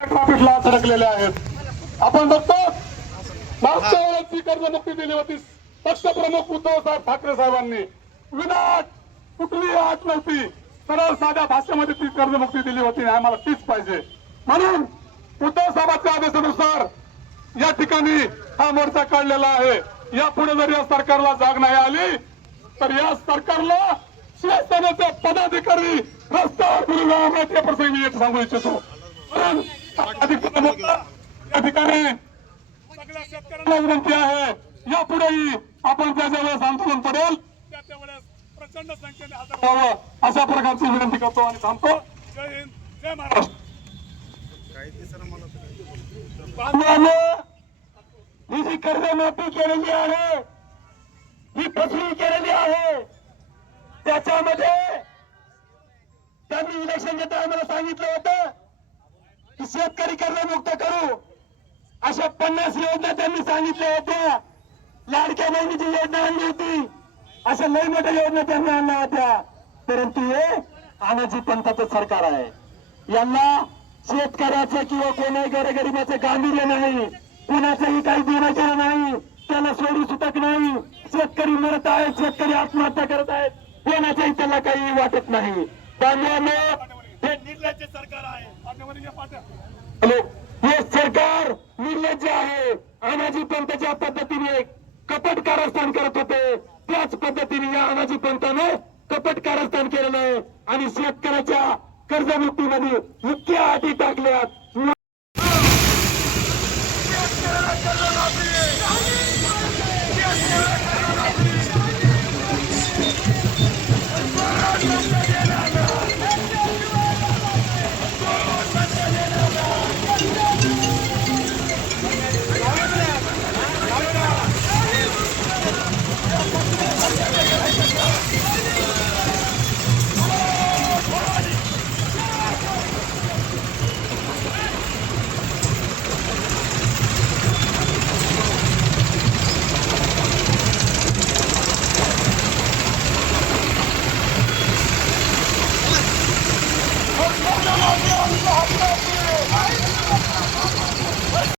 ट्रॉफिकला अडकलेले आहेत। आपण बघतो मागच्या वेळेस कर्जमुक्ती दिली होती पक्षप्रमुख उद्धव साहेब ठाकरे साहेबांनी, विनाट कुठली अट नव्हती, सरळ साध्या भाषेमध्ये ती कर्जमुक्ती दिली होती। आम्हाला तीच पाहिजे म्हणून उद्धव साहेबांच्या आदेशानुसार या ठिकाणी हा मोर्चा काढलेला आहे। यापुढे जर या सरकारला जाग नाही आली तर या सरकारला शिवसेनेचे पदाधिकारी रस्त्यावर फिरवणार ते प्रसंग मी सांगू इच्छितो। म्हणून या ठिकाणी सगळ्या शेतकऱ्यांना विनंती आहे, यापुढेही आपण ज्या वेळेस आंदोलन पडेल त्या वेळेस प्रचंड संख्येने हजर व्हावं अशा प्रकारची विनंती करतो आणि थांबतो। जय हिंद, जय महाराष्ट्र। ही जी कर्जमाफी केलेली आहे, ही फसवी केलेली आहे, त्याच्यामध्ये त्यांनी इलेक्शनच्या टायमाला सांगितलं होतं की शेतकरी कर्जमुक्त करू, अशा 50 योजना त्यांनी सांगितल्या होत्या। लाडक्या बहिणीची योजना आणली होती, अशा लई मोठ्या योजना त्यांनी आणल्या होत्या, परंतु हे आनाजी पंथाचं सरकार आहे। यांना शेतकऱ्याचं किंवा कोणी गोरगरिबाचं गांभीर्य नाही, कुणाचंही काही देणं घेणं नाही, त्याला सोडू सुटक नाही। शेतकरी मरत आहेत, शेतकरी आत्महत्या करत आहेत, कोणाच्याही त्याला काही वाटत नाही। बांधवांनो, हे निर्लज्ज सरकार आहे। हे सरकार निर्लज्ज आहे। अनाजी पंथाच्या पद्धतीने कपट कारस्थान करत होते, त्याच पद्धतीने या अनाजी पंथाने कपट कारस्थान केलेलं आहे आणि शेतकऱ्याच्या कर्जमुक्तीमध्ये इतक्या अटी टाकल्यात